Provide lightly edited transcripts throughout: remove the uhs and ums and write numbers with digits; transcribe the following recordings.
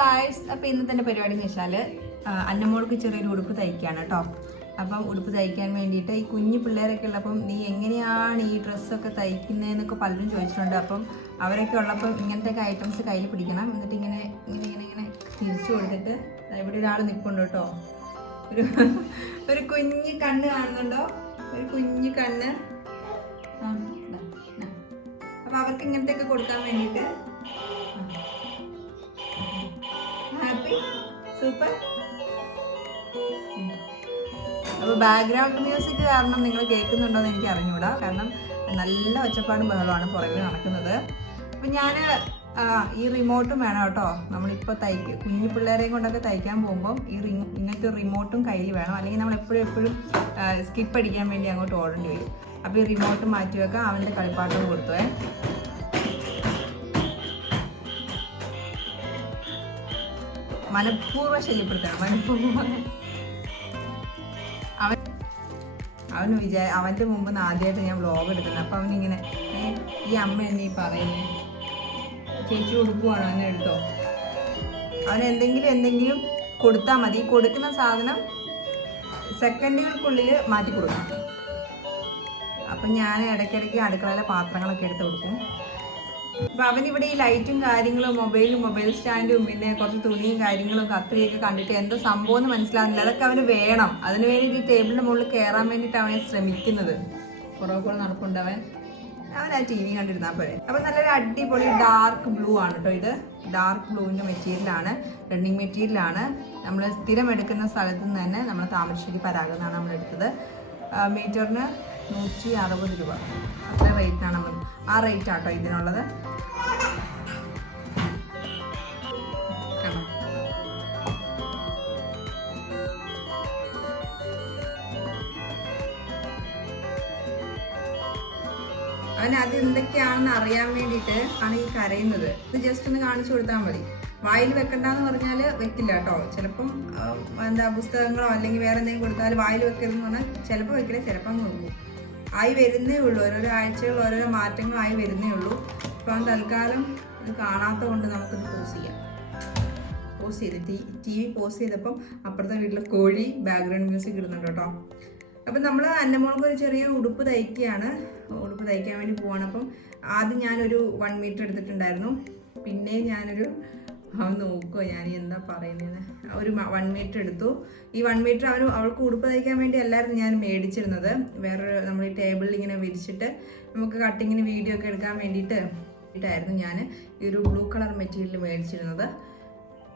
Guys, അപ്പോൾ ഇന്നത്തെ പരിപാടി എന്ന് വെച്ചാൽ അന്നമോൾക്ക് ചെറിയൊരു ഉടുപ്പ് തയ്ക്കുകയാണ് കേട്ടോ. അപ്പം ഉടുപ്പ് തയ്ക്കാൻ വേണ്ടിയിട്ട് ഈ കുഞ്ഞു പിള്ളേരൊക്കെ ഉള്ളപ്പം നീ എങ്ങനെയാണ് ഈ ഡ്രസ്സൊക്കെ തയ്ക്കുന്നതെന്നൊക്കെ പലരും ചോദിച്ചിട്ടുണ്ട്. അപ്പം അവരൊക്കെ ഉള്ളപ്പം ഇങ്ങനത്തെ ഐറ്റംസ് കയ്യിൽ പിടിക്കണം. എന്നിട്ട് ഇങ്ങനെ ഇങ്ങനെ ഇങ്ങനെ ഇങ്ങനെ തിരിച്ചു കൊടുത്തിട്ട് ഇവിടെ ഒരാൾ നിൽപ്പുണ്ട് കേട്ടോ. ഒരു കുഞ്ഞു കണ്ണ് കാണുന്നുണ്ടോ? ഒരു കുഞ്ഞു കണ്ണ്. അപ്പം അവർക്ക് ഇങ്ങനത്തെയൊക്കെ കൊടുക്കാൻ വേണ്ടിയിട്ട് ഹാപ്പി സൂപ്പർ. അപ്പോൾ ബാക്ക്ഗ്രൗണ്ട് മ്യൂസിക് കാരണം നിങ്ങൾ കേൾക്കുന്നുണ്ടോ എന്ന് എനിക്ക് അറിഞ്ഞൂടാ. കാരണം നല്ല ഒച്ചപ്പാടും ബഹളമാണ് പുറകിൽ നടക്കുന്നത്. അപ്പം ഞാൻ ഈ റിമോട്ടും വേണം കേട്ടോ. നമ്മളിപ്പോൾ കുഞ്ഞു പിള്ളേരെയും കൊണ്ടൊക്കെ തയ്ക്കാൻ പോകുമ്പം ഇങ്ങനത്തെ റിമോട്ടും കയ്യിൽ വേണം. അല്ലെങ്കിൽ നമ്മൾ എപ്പോഴും സ്കിപ്പ് അടിക്കാൻ വേണ്ടി അങ്ങോട്ട് ഓടേണ്ടി വരും. അപ്പോൾ ഈ റിമോട്ട് മാറ്റി വെക്കാം. അവൻ്റെ കളിപ്പാട്ടം കൊടുത്തുവേ. മനഃപൂർവ്വം ശല്യപ്പെടുത്തണം. അവൻ്റെ മുമ്പ് ആദ്യമായിട്ട് ഞാൻ വ്ലോഗ് എടുക്കുന്നത്. അപ്പം അവനിങ്ങനെ ഈ അമ്മ എന്നെ ഈ പറയുന്നത് ചേച്ചി ഉടുക്കുവാണോ എന്നെ എടുത്തോ. അവൻ എന്തെങ്കിലും കൊടുത്താൽ മതി. കൊടുക്കുന്ന സാധനം സെക്കൻഡുകൾക്കുള്ളിൽ മാറ്റി കൊടുക്കണം. അപ്പം ഞാൻ ഇടയ്ക്കിടയ്ക്ക് അടുക്കളയിലെ പാത്രങ്ങളൊക്കെ എടുത്ത് കൊടുക്കും. അപ്പം അവനിവിടെ ഈ ലൈറ്റും കാര്യങ്ങളും മൊബൈൽ സ്റ്റാൻഡും പിന്നെ കുറച്ച് തുണിയും കാര്യങ്ങളും കത്രിയൊക്കെ കണ്ടിട്ട് എന്താ സംഭവം എന്ന് മനസ്സിലാകുന്നില്ല. അതൊക്കെ അവന് വേണം. അതിന് വേണ്ടിയിട്ട് ഈ ടേബിളിൻ്റെ മുകളിൽ കയറാൻ വേണ്ടിയിട്ട് അവനെ ശ്രമിക്കുന്നത്. കുറേ നടപ്പുണ്ട് അവൻ ആ TV കണ്ടിരുന്നാൽ പോലെ. അപ്പം നല്ലൊരു അടിപൊളി ഡാർക്ക് ബ്ലൂ ആണ് കേട്ടോ. ഇത് ഡാർക്ക് ബ്ലൂവിൻ്റെ മെറ്റീരിയലാണ്, റണ്ണിങ് മെറ്റീരിയലാണ്. നമ്മൾ സ്ഥിരം എടുക്കുന്ന സ്ഥലത്ത് നിന്ന് തന്നെ നമ്മൾ താമരശ്ശേരി പരാഗം എന്നാണ് നമ്മൾ എടുത്തത്. മീറ്ററിന് 160 രൂപ അത്ര റേറ്റിനാണ് നമ്മൾ. ആ റേറ്റ് ആട്ടോ ഇതിനുള്ളത്. അവൻ അത് എന്തൊക്കെയാണെന്ന് അറിയാൻ വേണ്ടിയിട്ട് ആണ് ഈ കരയുന്നത്. ഇത് ജസ്റ്റ് ഒന്ന് കാണിച്ചു കൊടുത്താൽ മതി. വായിൽ വെക്കണ്ടെന്ന് പറഞ്ഞാൽ വെക്കില്ല കേട്ടോ. ചിലപ്പം പുസ്തകങ്ങളോ അല്ലെങ്കിൽ വേറെ എന്തെങ്കിലും കൊടുത്താൽ വായിൽ വെക്കരുതെന്ന് പറഞ്ഞാൽ ചിലപ്പോൾ വെക്കില്ല, ചിലപ്പം അങ്ങ് വെക്കും. ആയി വരുന്നേ ഉള്ളൂ. ഓരോരോ ആഴ്ചകൾ ഓരോരോ മാറ്റങ്ങളായി വരുന്നേ ഉള്ളൂ. അപ്പോൾ അവൻ തൽക്കാലം ഇത് കാണാത്ത കൊണ്ട് നമുക്കിത് പോസ് ചെയ്ത് TV പോസ് ചെയ്തപ്പം അപ്പുറത്തെ വീട്ടിലെ കോഴി ബാക്ക്ഗ്രൗണ്ട് മ്യൂസിക് ഇടുന്നുണ്ട് കേട്ടോ. അപ്പം നമ്മൾ അന്നമോൾക്ക് ഒരു ചെറിയ ഉടുപ്പ് തയ്ക്കുകയാണ്. ഉടുപ്പ് തയ്ക്കാൻ വേണ്ടി പോവാണ്. അപ്പം ആദ്യം ഞാനൊരു 1 മീറ്റർ എടുത്തിട്ടുണ്ടായിരുന്നു. പിന്നെ അവൻ നോക്കുമോ ഞാൻ എന്താ പറയുന്നത്, ഒരു 1 മീറ്റർ എടുത്തു. ഈ 1 മീറ്റർ അവൾക്ക് ഉടുപ്പ് തയ്ക്കാൻ വേണ്ടി അല്ലായിരുന്നു ഞാൻ മേടിച്ചിരുന്നത്. വേറൊരു നമ്മൾ ഈ ടേബിളിൽ ഇങ്ങനെ വിരിച്ചിട്ട് നമുക്ക് കട്ടിങ്ങിന് വീഡിയോ ഒക്കെ എടുക്കാൻ വേണ്ടിയിട്ടായിരുന്നു ഞാൻ ഈ ഒരു ബ്ലൂ കളർ മെറ്റീരിയൽ മേടിച്ചിരുന്നത്.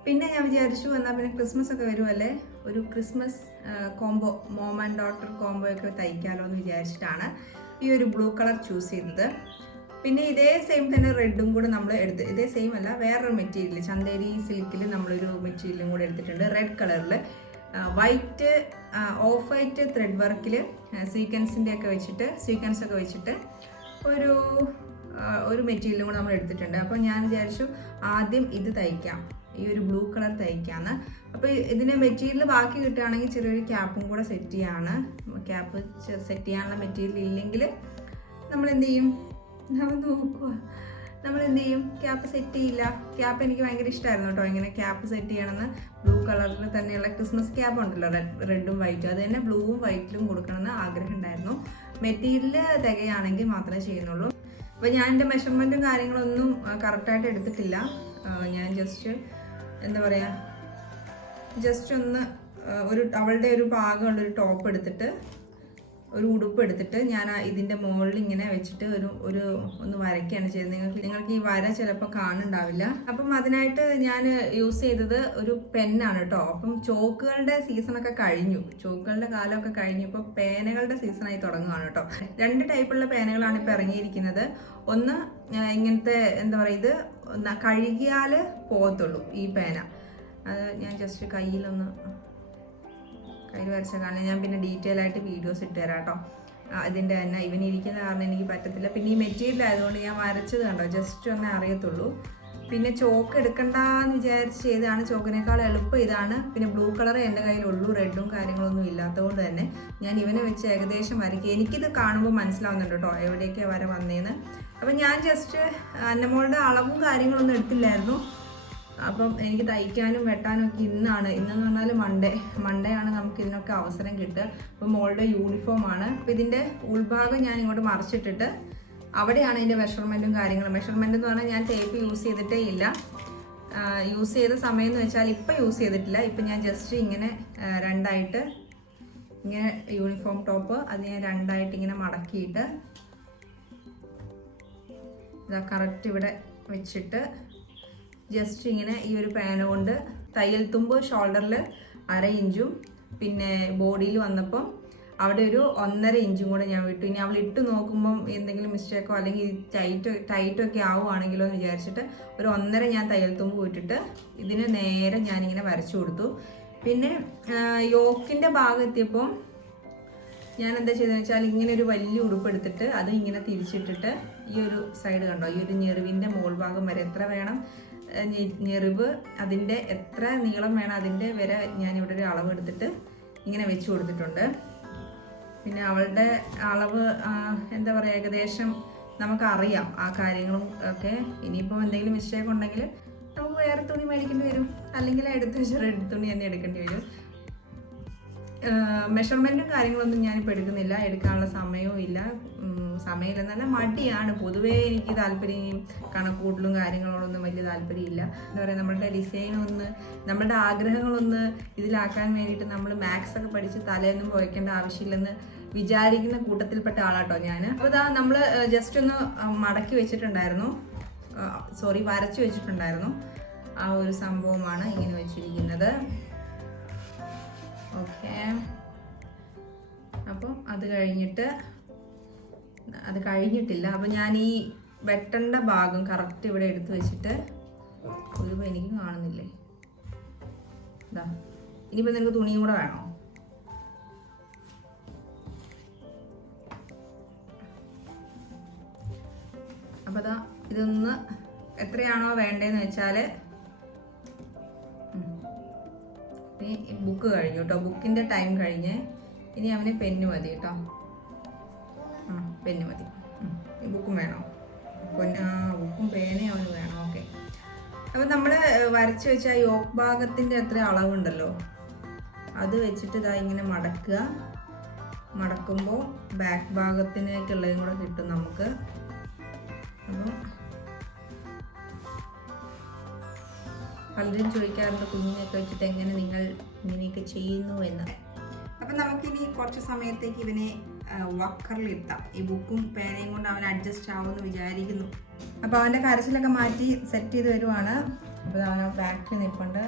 പിന്നെ ഞാൻ വിചാരിച്ചു എന്നാൽ പിന്നെ ക്രിസ്മസ് ഒക്കെ വരുമല്ലേ, ഒരു Christmas combo, mom and daughter combo ഒക്കെ തയ്ക്കാമല്ലോ എന്ന് വിചാരിച്ചിട്ടാണ് ഈ ഒരു ബ്ലൂ കളർ ചൂസ് ചെയ്തത്. പിന്നെ ഇതേ സെയിം തന്നെ റെഡും കൂടെ നമ്മൾ എടുത്ത്, ഇതേ സെയിം അല്ല വേറൊരു മെറ്റീരിയൽ ചന്തേരി സിൽക്കിൽ നമ്മളൊരു മെറ്റീരിയലും കൂടെ എടുത്തിട്ടുണ്ട്. റെഡ് കളറിൽ വൈറ്റ് ഓഫ് വൈറ്റ് ത്രെഡ് വർക്കിൽ സീക്വൻസ് ഒക്കെ വെച്ചിട്ട് ഒരു മെറ്റീരിയലും കൂടെ നമ്മൾ എടുത്തിട്ടുണ്ട്. അപ്പോൾ ഞാൻ വിചാരിച്ചു ആദ്യം ഇത് തയ്ക്കാം, ഈ ഒരു ബ്ലൂ കളർ തയ്ക്കാമെന്ന്. അപ്പോൾ ഇതിന് മെറ്റീരിയൽ ബാക്കി കിട്ടുകയാണെങ്കിൽ ചെറിയൊരു ക്യാപ്പും കൂടെ സെറ്റ് ചെയ്യാണ്. ക്യാപ്പ് സെറ്റ് ചെയ്യാനുള്ള മെറ്റീരിയൽ ഇല്ലെങ്കിൽ നമ്മൾ എന്ത് ചെയ്യും, ക്യാപ്പ് സെറ്റ് ചെയ്യില്ല. ക്യാപ്പ് എനിക്ക് ഭയങ്കര ഇഷ്ടമായിരുന്നു കേട്ടോ, ഇങ്ങനെ ക്യാപ്പ് സെറ്റ് ചെയ്യണമെന്ന്. ബ്ലൂ കളറിൽ തന്നെയുള്ള ക്രിസ്മസ് ക്യാപ്പ് ഉണ്ടല്ലോ, റെഡും വൈറ്റും, അത് തന്നെ ബ്ലൂവും വൈറ്റിലും കൊടുക്കണമെന്ന് ആഗ്രഹം ഉണ്ടായിരുന്നു. മെറ്റീരിയൽ തികയാണെങ്കിൽ മാത്രമേ ചെയ്യുന്നുള്ളൂ. അപ്പോൾ ഞാൻ എൻ്റെ മെഷർമെൻറ്റും കാര്യങ്ങളൊന്നും കറക്റ്റായിട്ട് എടുത്തിട്ടില്ല. ഞാൻ ജസ്റ്റ് ഒന്ന് അവളുടെ ഒരു പാകമുള്ളൊരു ടോപ്പ് എടുത്തിട്ട് ഒരു ഉടുപ്പ് എടുത്തിട്ട് ഞാൻ ഇതിൻ്റെ മുകളിൽ ഇങ്ങനെ വെച്ചിട്ട് ഒന്ന് വരയ്ക്കുകയാണ് ചെയ്തത്. നിങ്ങൾക്ക് ഈ വര ചിലപ്പോൾ കാണുന്നുണ്ടാവില്ല. അപ്പം അതിനായിട്ട് ഞാൻ യൂസ് ചെയ്തത് ഒരു പെന്നാണ് കേട്ടോ. അപ്പം ചോക്കുകളുടെ സീസണൊക്കെ കഴിഞ്ഞു, ചോക്കുകളുടെ കാലമൊക്കെ കഴിഞ്ഞു. ഇപ്പോൾ പേനകളുടെ സീസണായി തുടങ്ങുകയാണ് കേട്ടോ. 2 ടൈപ്പുള്ള പേനകളാണ് ഇപ്പോൾ ഇറങ്ങിയിരിക്കുന്നത്. ഒന്ന് ഇങ്ങനത്തെ ഇത് കഴുകിയാൽ പോകത്തുള്ളൂ ഈ പേന. അത് ഞാൻ ജസ്റ്റ് കയ്യിൽ വരച്ച കാരണം ഞാൻ പിന്നെ ഡീറ്റെയിൽ ആയിട്ട് വീഡിയോസ് ഇട്ട് തരാം കേട്ടോ. ഇതിൻ്റെ തന്നെ ഇവനിരിക്കുന്ന കാരണം എനിക്ക് പറ്റത്തില്ല. പിന്നെ ഈ മെറ്റീരിയൽ ആയതുകൊണ്ട് ഞാൻ വരച്ചത് കണ്ടോ, ജസ്റ്റ് ഒന്നേ അറിയത്തുള്ളൂ. പിന്നെ ചോക്ക് എടുക്കണ്ടെന്ന് വിചാരിച്ച് ചെയ്താണ്. ചോക്കിനേക്കാൾ എളുപ്പം ഇതാണ്. പിന്നെ ബ്ലൂ കളർ എൻ്റെ കയ്യിലുള്ളൂ, റെഡും കാര്യങ്ങളൊന്നും ഇല്ലാത്തതുകൊണ്ട് തന്നെ ഞാൻ ഇവനെ വെച്ച് ഏകദേശം വരയ്ക്കുക. എനിക്കിത് കാണുമ്പോൾ മനസ്സിലാവുന്നുണ്ട് കേട്ടോ എവിടേക്കാണ് വര വന്നേന്ന്. അപ്പം ഞാൻ ജസ്റ്റ് അന്നമോളുടെ അളവും കാര്യങ്ങളൊന്നും എടുത്തില്ലായിരുന്നു. അപ്പം എനിക്ക് തയ്ക്കാനും വെട്ടാനും ഒക്കെ ഇന്നെന്ന് പറഞ്ഞാൽ മൺഡേ ആണ് നമുക്ക് ഇതിനൊക്കെ അവസരം കിട്ടുക. അപ്പം മോളുടെ യൂണിഫോമാണ്. അപ്പം ഇതിൻ്റെ ഉൾഭാഗം ഞാൻ ഇങ്ങോട്ട് മറിച്ചിട്ടിട്ട് അവിടെയാണ് ഇതിൻ്റെ മെഷർമെൻറ്റും കാര്യങ്ങളും. മെഷർമെൻറ്റ് എന്ന് പറഞ്ഞാൽ ഞാൻ ടേപ്പ് യൂസ് ചെയ്തിട്ടേ ഇല്ല. യൂസ് ചെയ്ത സമയം എന്ന് വെച്ചാൽ ഇപ്പം യൂസ് ചെയ്തിട്ടില്ല. ഇപ്പം ഞാൻ ജസ്റ്റ് ഇങ്ങനെ രണ്ടായിട്ട് ഇങ്ങനെ യൂണിഫോം ടോപ്പ് അത് ഞാൻ രണ്ടായിട്ട് ഇങ്ങനെ മടക്കിയിട്ട് ഇതാ കറക്റ്റ് ഇവിടെ വെച്ചിട്ട് ജസ്റ്റ് ഇങ്ങനെ ഈ ഒരു പേന കൊണ്ട് തയ്യൽ തുമ്പ് ഷോൾഡറിൽ 1/2 ഇഞ്ചും പിന്നെ ബോഡിയിൽ വന്നപ്പം അവിടെ ഒരു 1.5 ഇഞ്ചും കൂടെ ഞാൻ വിട്ടു. ഇനി അവൾ ഇട്ട് നോക്കുമ്പം എന്തെങ്കിലും മിസ്റ്റേക്കോ അല്ലെങ്കിൽ ടൈറ്റൊക്കെ ആവുകയാണെങ്കിലോ എന്ന് വിചാരിച്ചിട്ട് ഒരു 1.5 ഞാൻ തയ്യൽ തുമ്പ് വിട്ടിട്ട് ഇതിന് നേരെ ഞാനിങ്ങനെ വരച്ചു കൊടുത്തു. പിന്നെ യോക്കിൻ്റെ ഭാഗം എത്തിയപ്പോൾ ഞാൻ എന്താ ചെയ്തതെന്ന് വെച്ചാൽ ഇങ്ങനെ ഒരു വലിയ ഉടുപ്പ് എടുത്തിട്ട് അത് ഇങ്ങനെ തിരിച്ചിട്ടിട്ട് ഈ ഒരു സൈഡ് കണ്ടോ, ഈ ഒരു ഞെറിവിൻ്റെ മോൾ ഭാഗം വരെ എത്ര വേണം ഞെറിവ്, അതിൻ്റെ എത്ര നീളം വേണം അതിൻ്റെ വരെ ഞാനിവിടെ ഒരു അളവ് എടുത്തിട്ട് ഇങ്ങനെ വെച്ച് കൊടുത്തിട്ടുണ്ട്. പിന്നെ അവളുടെ അളവ് എന്താ പറയുക, ഏകദേശം നമുക്കറിയാം ആ കാര്യങ്ങളും ഒക്കെ. ഇനിയിപ്പോൾ എന്തെങ്കിലും മിസ്റ്റേക്ക് ഉണ്ടെങ്കിൽ നമുക്ക് വേറെ തുണി മേടിക്കേണ്ടി വരും, അല്ലെങ്കിൽ എടുത്ത് വെച്ച റെഡ് തുണി തന്നെ എടുക്കേണ്ടി വരും. മെഷർമെൻറ്റും കാര്യങ്ങളൊന്നും ഞാനിപ്പോൾ എടുക്കുന്നില്ല, എടുക്കാനുള്ള സമയവും ഇല്ല. സമയമില്ലെന്നല്ല, മടിയാണ് പൊതുവേ. എനിക്ക് താല്പര്യം കണക്കൂട്ടലും കാര്യങ്ങളോടൊന്നും വലിയ താല്പര്യമില്ല. എന്താ പറയുക, നമ്മളുടെ ഡിസൈനൊന്ന് നമ്മളുടെ ആഗ്രഹങ്ങളൊന്ന് ഇതിലാക്കാൻ വേണ്ടിയിട്ട് നമ്മൾ മാത്സ് ഒക്കെ പഠിച്ച് തലേന്നും പോയിക്കേണ്ട ആവശ്യമില്ലെന്ന് വിചാരിക്കുന്ന കൂട്ടത്തിൽപ്പെട്ട ആളാട്ടോ ഞാൻ. അപ്പോൾ ഇതാ നമ്മൾ ജസ്റ്റ് ഒന്ന് മടക്കി വെച്ചിട്ടുണ്ടായിരുന്നു, വരച്ചു വെച്ചിട്ടുണ്ടായിരുന്നു. ആ ഒരു സംഭവമാണ് ഇങ്ങനെ വെച്ചിരിക്കുന്നത്. ഓക്കെ, അപ്പം അത് കഴിഞ്ഞിട്ടില്ല. അപ്പം ഞാൻ ഈ വെട്ടേണ്ട ഭാഗം കറക്റ്റ് ഇവിടെ എടുത്ത് വെച്ചിട്ട് ഒരു എനിക്കും കാണുന്നില്ലേ ഇതാ. ഇനിയിപ്പോൾ നിനക്ക് തുണിയും കൂടെ വേണോ? അപ്പോൾ അതാ ഇതൊന്ന് എത്രയാണോ വേണ്ടതെന്ന് വെച്ചാൽ ഇനി ബുക്ക് കഴിഞ്ഞു കേട്ടോ, ബുക്കിൻ്റെ ടൈം കഴിഞ്ഞ്. ഇനി അവന് പെന്ന് മതി കേട്ടോ. പെന്ന് മതി. ഈ ബുക്കും വേണോ? ബുക്കും പേനയും അവന് വേണം. ഓക്കെ, അപ്പം നമ്മൾ വരച്ച് വെച്ച യോക്ക് ഭാഗത്തിൻ്റെ എത്ര അളവുണ്ടല്ലോ അത് വെച്ചിട്ട് ഇതാ ഇങ്ങനെ മടക്കുക. മടക്കുമ്പോൾ ബാക്ക് ഭാഗത്തിനേക്കുള്ളതും കൂടെ കിട്ടും നമുക്ക്. അപ്പം പലരും ചോദിക്കാറുണ്ട് കുഞ്ഞിനെയൊക്കെ വെച്ചിട്ട് എങ്ങനെ നിങ്ങൾ ഇങ്ങനെയൊക്കെ ചെയ്യുന്നു എന്ന്. അപ്പം നമുക്കിനി കുറച്ച് സമയത്തേക്ക് ഇവനെ വക്കറിലിരുത്താം. ഈ ബുക്കും പേനയും കൊണ്ട് അവൻ അഡ്ജസ്റ്റ് ആവുമെന്ന് വിചാരിക്കുന്നു. അപ്പോൾ അവൻ്റെ കരച്ചിലൊക്കെ മാറ്റി സെറ്റ് ചെയ്ത് വരുവാണ്. അപ്പോൾ അവൻ ബാക്കിൽ നിൽപ്പുണ്ട്.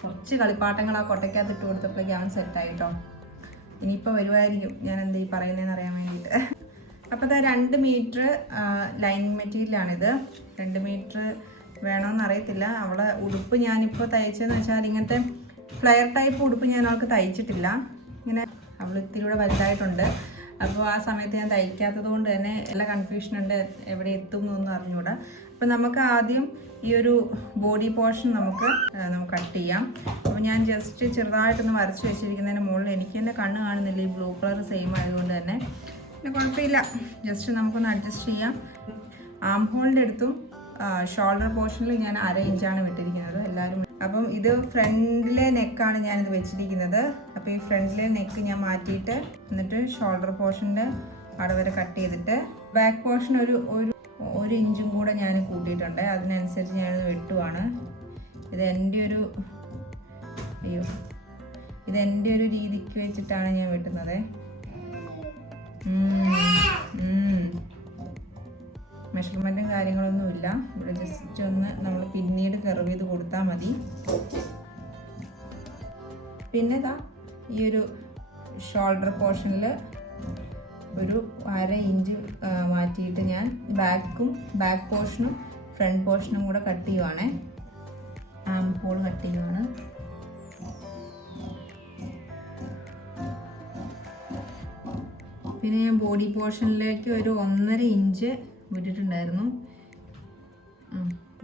കുറച്ച് കളിപ്പാട്ടങ്ങൾ ആ കൊട്ടയ്ക്കകത്ത് ഇട്ട് കൊടുത്തപ്പോഴേക്കും അവൻ സെറ്റായിട്ടോ. ഇനിയിപ്പോൾ വരുമായിരിക്കും ഞാൻ എന്താ ഈ പറയുന്നതെന്ന് അറിയാൻ വേണ്ടിയിട്ട്. അപ്പോൾ അത് 2 മീറ്റർ ലൈനിങ് മെറ്റീരിയലാണിത്. 2 മീറ്റർ വേണമെന്ന് അറിയത്തില്ല. അവളെ ഉടുപ്പ് ഞാനിപ്പോൾ തയ്ച്ചതെന്ന് വെച്ചാൽ ഇങ്ങനത്തെ ഫ്ലെയർ ടൈപ്പ് ഉടുപ്പ് ഞാൻ അവൾക്ക് തയ്ച്ചിട്ടില്ല. ഇങ്ങനെ അവൾ ഇത്തിരി കൂടെ വലുതായിട്ടുണ്ട്. അപ്പോൾ ആ സമയത്ത് ഞാൻ തയ്ക്കാത്തത് കൊണ്ട് തന്നെ എല്ലാ കൺഫ്യൂഷനുണ്ട്, എവിടെ എത്തും എന്നൊന്നും അറിഞ്ഞുകൂടാ. അപ്പോൾ നമുക്ക് ആദ്യം ഈ ഒരു ബോഡി പോർഷൻ നമുക്ക് കട്ട് ചെയ്യാം. അപ്പോൾ ഞാൻ ജസ്റ്റ് ചെറുതായിട്ടൊന്ന് വരച്ച് വെച്ചിരിക്കുന്നതിന് മുകളിൽ എനിക്ക് തന്നെ കണ്ണ് കാണുന്നില്ല, ഈ ബ്ലൂ കളർ സെയിം ആയതുകൊണ്ട് തന്നെ പിന്നെ കുഴപ്പമില്ല. ജസ്റ്റ് നമുക്കൊന്ന് അഡ്ജസ്റ്റ് ചെയ്യാം. ആം ഹോളിൻ്റെ അടുത്തും ഷോൾഡർ പോർഷനിൽ ഞാൻ 1/2 ഇഞ്ചാണ് വിട്ടിരിക്കുന്നത് എല്ലാവരും. അപ്പം ഇത് ഫ്രണ്ടിലെ നെക്കാണ് ഞാനിത് വെച്ചിരിക്കുന്നത്. അപ്പോൾ ഈ ഫ്രണ്ടിലെ നെക്ക് ഞാൻ മാറ്റിയിട്ട് എന്നിട്ട് ഷോൾഡർ പോർഷൻ്റെ അവിടെ വരെ കട്ട് ചെയ്തിട്ട് ബാക്ക് പോർഷൻ ഒരു ഇഞ്ചും കൂടെ ഞാൻ കൂട്ടിയിട്ടുണ്ട്. അതിനനുസരിച്ച് ഞാനിത് വെട്ടുവാണ്. ഇതെൻ്റെ ഒരു രീതിക്ക് വെച്ചിട്ടാണ് ഞാൻ വെട്ടുന്നത്. മെഷർമെൻറ്റും കാര്യങ്ങളൊന്നുമില്ല. ഇവിടെ ജസ്റ്റ് ഒന്ന് നമ്മൾ പിന്നീട് കർവ് ചെയ്ത് കൊടുത്താൽ മതി. പിന്നെ ഇതാ ഈ ഒരു ഷോൾഡർ പോർഷനിൽ ഒരു 1/2 ഇഞ്ച് മാറ്റിയിട്ട് ഞാൻ ബാക്ക് പോർഷനും ഫ്രണ്ട് പോർഷനും കൂടെ കട്ട് ചെയ്യുവാണേ. ആം ഹോൾ കട്ട് ചെയ്യുവാണ്. പിന്നെ ഞാൻ ബോഡി പോർഷനിലേക്ക് ഒരു 1.5 ഇഞ്ച് വിട്ടിട്ടുണ്ടായിരുന്നു.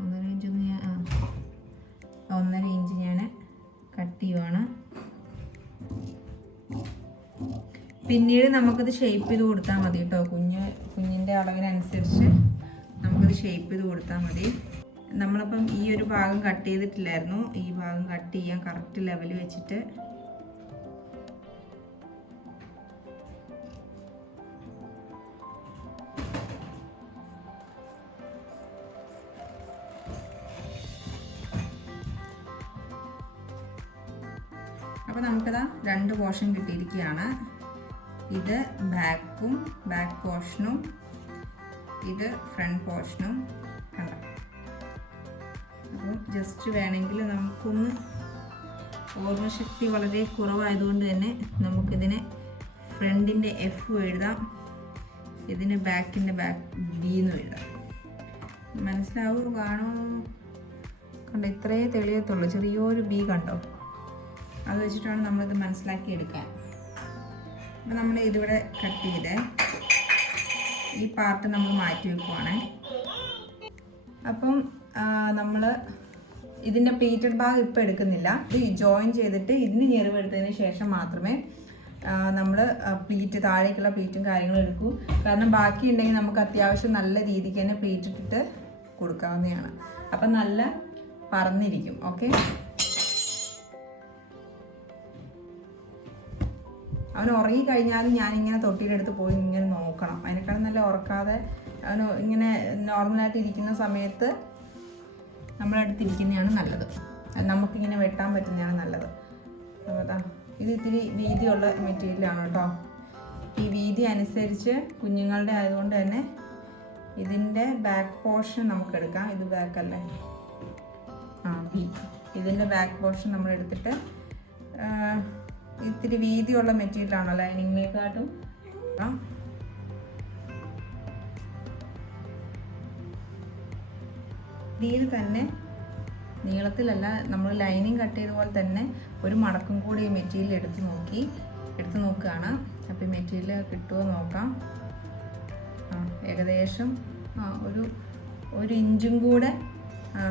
1.5 ഇഞ്ച് ഞാൻ കട്ട് ചെയ്യുവാണ്. പിന്നീട് നമുക്കത് ഷേപ്പ് ചെയ്ത് കൊടുത്താൽ മതി കേട്ടോ. കുഞ്ഞിൻ്റെ അളവിനനുസരിച്ച് നമുക്കത് ഷേപ്പ് ചെയ്ത് കൊടുത്താൽ മതി. നമ്മളപ്പം ഈ ഒരു ഭാഗം കട്ട് ചെയ്തിട്ടില്ലായിരുന്നു. ഈ ഭാഗം കട്ട് ചെയ്യാൻ കറക്റ്റ് ലെവൽ വെച്ചിട്ട് അപ്പോൾ നമുക്കിതാ 2 പോർഷൻ കിട്ടിയിരിക്കുകയാണ്. ഇത് ബാക്ക് പോർഷനും ഇത് ഫ്രണ്ട് പോർഷനും കണ്ട. അപ്പോൾ ജസ്റ്റ് വേണമെങ്കിൽ നമുക്കൊന്ന് ഓർമ്മശക്തി വളരെ കുറവായതുകൊണ്ട് തന്നെ നമുക്കിതിനെ ഫ്രണ്ടിൻ്റെ എഫ് എഴുതാം, ഇതിന് ബാക്കിൻ്റെ ബാക്ക് ബി എന്ന് എഴുതാം. മനസ്സിലാവും കാണോ? കണ്ടോ, ഇത്രയേ തെളിയത്തുള്ളൂ. ചെറിയൊരു ബി കണ്ടോ? അത് വെച്ചിട്ടാണ് നമ്മളിത് മനസ്സിലാക്കി എടുക്കാൻ. അപ്പം നമ്മൾ ഇതിവിടെ കട്ട് ചെയ്ത് ഈ പാർട്ട് നമ്മൾ മാറ്റി വെക്കുവാണ്. അപ്പം നമ്മൾ ഇതിൻ്റെ പ്ലീറ്റഡ് ഭാഗം ഇപ്പോൾ എടുക്കുന്നില്ല. ഇത് ജോയിൻ ചെയ്തിട്ട് ഇതിന് ഞെറിവെടുത്തതിന് ശേഷം മാത്രമേ നമ്മൾ പ്ലീറ്റ് താഴേക്കുള്ള പ്ലീറ്റും കാര്യങ്ങളും എടുക്കൂ. കാരണം ബാക്കി ഉണ്ടെങ്കിൽ നമുക്ക് അത്യാവശ്യം നല്ല രീതിക്ക് തന്നെ പ്ലീറ്റ് ഇട്ടിട്ട് കൊടുക്കാവുന്നതാണ്. അപ്പം നല്ല പറന്നിരിക്കും. ഓക്കെ, അവൻ ഉറങ്ങിക്കഴിഞ്ഞാലും ഞാനിങ്ങനെ തൊട്ടിയുടെ അടുത്ത് പോയി ഇങ്ങനെ നോക്കണം. അതിനേക്കാളും നല്ല ഉറക്കാതെ അവന് ഇങ്ങനെ നോർമലായിട്ട് ഇരിക്കുന്ന സമയത്ത് നമ്മളടുത്തിരിക്കുന്നതാണ് നല്ലത്. നമുക്കിങ്ങനെ വെട്ടാൻ പറ്റുന്നതാണ് നല്ലത്. അപ്പോൾ ഇത് ഇത്തിരി വീതിയുള്ള മെറ്റീരിയലാണ് കേട്ടോ. ഈ വീതി അനുസരിച്ച് കുഞ്ഞുങ്ങളുടെ ആയതുകൊണ്ട് തന്നെ ഇതിൻ്റെ ബാക്ക് പോർഷൻ നമുക്കെടുക്കാം. ഇത് ബാക്കല്ലേ? ഇതിൻ്റെ ബാക്ക് പോർഷൻ നമ്മൾ എടുത്തിട്ട് ഇത്തിരി വീതിയുള്ള മെറ്റീരിയലാണോ ലൈനിങ്ങിനെക്കാട്ടും. ഇതിൽ തന്നെ നീളത്തിലല്ല, നമ്മൾ ലൈനിങ് കട്ട് ചെയ്ത പോലെ തന്നെ ഒരു മടക്കും കൂടി ഈ മെറ്റീരിയൽ എടുത്ത് നോക്കുകയാണ്. അപ്പോൾ ഈ മെറ്റീരിയൽ കിട്ടുമോ നോക്കാം. ഏകദേശം ഒരു ഇഞ്ചും കൂടെ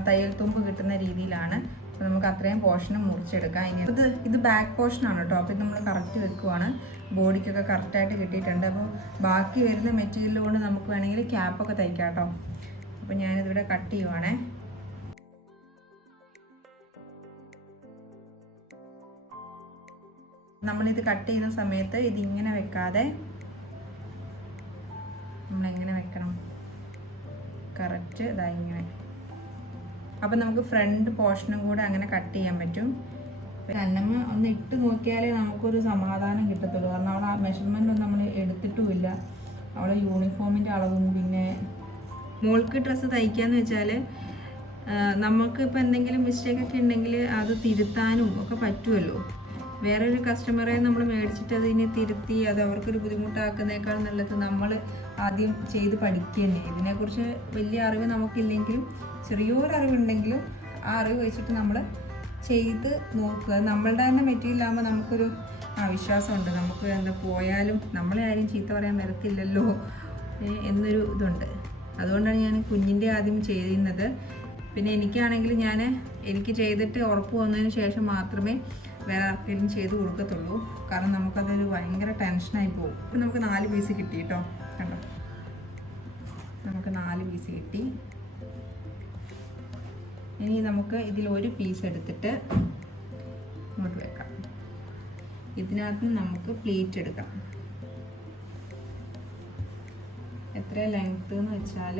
തയ്യൽ തുമ്പ് കിട്ടുന്ന രീതിയിലാണ്. അപ്പോൾ നമുക്ക് അത്രയും പോർഷനും മുറിച്ചെടുക്കാം. ഇനി ഇത് ബാക്ക് പോർഷനാണ് കേട്ടോ. അപ്പോൾ ഇത് നമ്മൾ കറക്റ്റ് വെക്കുവാണ്. ബോഡിക്കൊക്കെ കറക്റ്റായിട്ട് കിട്ടിയിട്ടുണ്ട്. അപ്പോൾ ബാക്കി വരുന്ന മെറ്റീരിയൽ കൊണ്ട് നമുക്ക് വേണമെങ്കിൽ ക്യാപ്പൊക്കെ തയ്ക്കാം കേട്ടോ. അപ്പോൾ ഞാനിതിവിടെ കട്ട് ചെയ്യുവാണേ. നമ്മളിത് കട്ട് ചെയ്യുന്ന സമയത്ത് ഇതിങ്ങനെ വെക്കാതെ നമ്മളെങ്ങനെ വെക്കണം, കറക്റ്റ് ഇതാ ഇങ്ങനെ. അപ്പം നമുക്ക് ഫ്രണ്ട് പോർഷനും കൂടെ അങ്ങനെ കട്ട് ചെയ്യാൻ പറ്റും. അന്നമ്മ ഒന്ന് ഇട്ട് നോക്കിയാലേ നമുക്കൊരു സമാധാനം കിട്ടത്തുള്ളൂ. കാരണം അവൾ ആ മെഷർമെൻ്റ് ഒന്നും നമ്മൾ എടുത്തിട്ടുമില്ല. അവളെ യൂണിഫോമിൻ്റെ അളവും പിന്നെ മോൾക്ക് ഡ്രസ്സ് തയ്ക്കാന്ന് വെച്ചാൽ നമുക്ക് ഇപ്പോൾ എന്തെങ്കിലും മിസ്റ്റേക്കൊക്കെ ഉണ്ടെങ്കിൽ അത് തിരുത്താനും ഒക്കെ പറ്റുമല്ലോ. വേറൊരു കസ്റ്റമറെ നമ്മൾ മേടിച്ചിട്ട് അതിനെ തിരുത്തി അത് അവർക്കൊരു ബുദ്ധിമുട്ടാക്കുന്നേക്കാൾ നല്ലത് നമ്മൾ ആദ്യം ചെയ്ത് പഠിക്കുക തന്നെ. ഇതിനെക്കുറിച്ച് വലിയ അറിവ് നമുക്കില്ലെങ്കിലും ചെറിയൊരു അറിവുണ്ടെങ്കിലും ആ അറിവ് വെച്ചിട്ട് നമ്മൾ ചെയ്ത് നോക്കുക. നമ്മളുടെ തന്നെ മെറ്റീരിയൽ ആകുമ്പോൾ നമുക്കൊരു വിശ്വാസമുണ്ട്. നമുക്ക് എന്താ പോയാലും നമ്മളെ ആരും ചീത്ത പറയാൻ വരത്തില്ലല്ലോ എന്നൊരു ഇതുണ്ട്. അതുകൊണ്ടാണ് ഞാൻ കുഞ്ഞിൻ്റെ ആദ്യം ചെയ്യുന്നത്. പിന്നെ എനിക്കാണെങ്കിൽ എനിക്ക് ചെയ്തിട്ട് ഉറപ്പ് വന്നതിന് ശേഷം മാത്രമേ വേറെ ആർക്കെങ്കിലും ചെയ്ത് കൊടുക്കത്തുള്ളൂ. കാരണം നമുക്കതൊരു ഭയങ്കര ടെൻഷനായി പോകും. ഇപ്പം നമുക്ക് 4 പീസ് കിട്ടി കേട്ടോ. കണ്ടോ, നമുക്ക് 4 പീസ് കിട്ടി. ഇനി നമുക്ക് ഇതിലൊരു പീസ് എടുത്തിട്ട് ഇങ്ങോട്ട് വെക്കാം. ഇതിനകത്ത് നമുക്ക് പ്ലീറ്റ് എടുക്കാം. എത്ര ലെങ്ത്ത് എന്ന് വെച്ചാൽ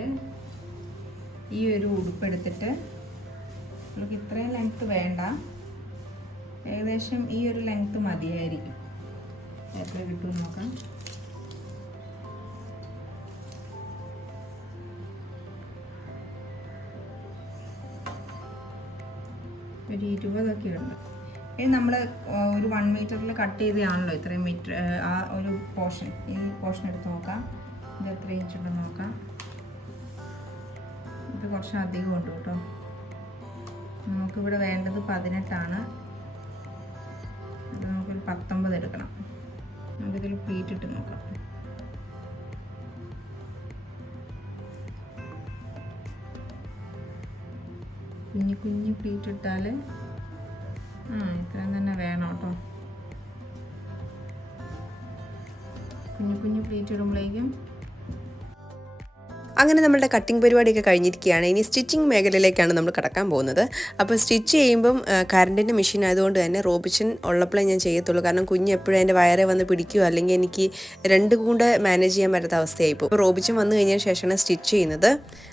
ഈ ഒരു ഉടുപ്പെടുത്തിട്ട് നമുക്ക് ഇത്രയും ലെങ്ത്ത് വേണ്ട, ഏകദേശം ഈ ഒരു ലെങ്ത്ത് മതിയായിരിക്കും. എത്ര കിട്ടുമെന്ന് നോക്കാം. ഒരു 20 ഉണ്ട്. ഇനി നമ്മൾ ഒരു 1 മീറ്ററിൽ കട്ട് ചെയ്തതാണല്ലോ ഇത്രയും മീറ്റർ ആ ഒരു പോർഷൻ. ഈ പോർഷൻ എടുത്ത് നോക്കാം. ഇത് എത്ര ഇഞ്ച് ഉണ്ടെന്ന് നോക്കാം. ഇത് കുറച്ച് അധികം ഉണ്ട് കേട്ടോ. നമുക്കിവിടെ വേണ്ടത് 18 ആണ്. അത് നമുക്കൊരു 19 എടുക്കണം. നമുക്കിതിൽ പ്ലീറ്റ് ഇട്ട് നോക്കാം. കുഞ്ഞു പ്ലീറ്റ് ഇട്ടാൽ ഇത്രയും തന്നെ വേണം കേട്ടോ. കുഞ്ഞു പ്ലീറ്റ് ഇടുമ്പോഴേക്കും അങ്ങനെ നമ്മളുടെ കട്ടിംഗ് പരിപാടിയൊക്കെ കഴിഞ്ഞിരിക്കുകയാണ്. ഇനി സ്റ്റിച്ചിങ് മേഖലയിലേക്കാണ് നമ്മൾ കടക്കാൻ പോകുന്നത്. അപ്പോൾ സ്റ്റിച്ച് ചെയ്യുമ്പം കറണ്ടിൻ്റെ മെഷീൻ ആയതുകൊണ്ട് തന്നെ റോബിച്ചൻ ഉള്ളപ്പോഴേ ഞാൻ ചെയ്യത്തുള്ളൂ. കാരണം കുഞ്ഞ് എപ്പോഴും എൻ്റെ വയറെ വന്ന് പിടിക്കുകയോ അല്ലെങ്കിൽ എനിക്ക് രണ്ടും കൂടെ മാനേജ് ചെയ്യാൻ പറ്റാത്ത അവസ്ഥയായിപ്പോൾ. അപ്പോൾ റോബിച്ചൻ വന്നു കഴിഞ്ഞതിന് ശേഷമാണ് സ്റ്റിച്ച് ചെയ്യുന്നത്.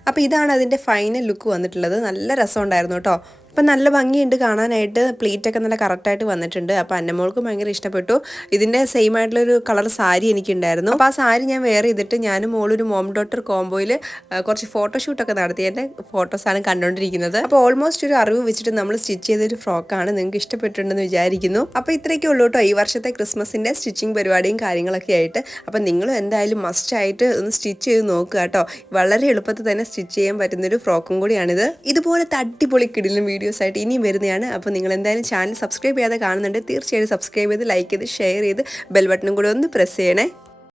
അപ്പോൾ ഇതാണ് അതിൻ്റെ ഫൈനൽ ലുക്ക് വന്നിട്ടുള്ളത്. നല്ല രസമുണ്ടായിരുന്നു കേട്ടോ. അപ്പം നല്ല ഭംഗിയുണ്ട് കാണാനായിട്ട്. പ്ലീറ്റൊക്കെ നല്ല കറക്റ്റായിട്ട് വന്നിട്ടുണ്ട്. അപ്പോൾ അന്നമോൾക്ക് ഭയങ്കര ഇഷ്ടപ്പെട്ടു. ഇതിൻ്റെ സെയിം ആയിട്ടുള്ളൊരു കളർ സാരി എനിക്കുണ്ടായിരുന്നു. അപ്പോൾ ആ സാരി ഞാൻ വെയർ ചെയ്തിട്ട് ഞാനും മോളൊരു മോം ഡോട്ടർ കോംബോയിൽ കുറച്ച് ഫോട്ടോഷൂട്ടൊക്കെ നടത്തി എൻ്റെ ഫോട്ടോസാണ് കണ്ടുകൊണ്ടിരിക്കുന്നത്. അപ്പോൾ ഓൾമോസ്റ്റ് ഒരു അറിവ് വെച്ചിട്ട് നമ്മൾ സ്റ്റിച്ച് ചെയ്തൊരു ഫ്രോക്കാണ്. നിങ്ങൾക്ക് ഇഷ്ടപ്പെട്ടിട്ടുണ്ടെന്ന് വിചാരിക്കുന്നു. അപ്പോൾ ഇത്രയൊക്കെ ഉള്ളൂ കേട്ടോ ഈ വർഷത്തെ ക്രിസ്മസിൻ്റെ സ്റ്റിച്ചിങ് പരിപാടിയും കാര്യങ്ങളൊക്കെ ആയിട്ട്. അപ്പം നിങ്ങളും എന്തായാലും മസ്റ്റായിട്ട് ഒന്ന് സ്റ്റിച്ച് ചെയ്ത് നോക്കുക കേട്ടോ. വളരെ എളുപ്പത്തിൽ തന്നെ സ്റ്റിച്ച് ചെയ്യാൻ പറ്റുന്നൊരു ഫ്രോക്കും കൂടിയാണിത്. ഇതുപോലത്തെ അടിപൊളി കിടിലും വീഡിയോസ് ആയിട്ട് ഇനിയും വരുന്നതാണ്. അപ്പോൾ നിങ്ങൾ എന്തായാലും ചാനൽ സബ്സ്ക്രൈബ് ചെയ്യാതെ കാണുന്നുണ്ട് തീർച്ചയായും സബ്സ്ക്രൈബ് ചെയ്ത് ലൈക്ക് ചെയ്ത് ഷെയർ ചെയ്ത് ബെൽ ബട്ടണും കൂടെ ഒന്ന് പ്രസ് ചെയ്യണേ.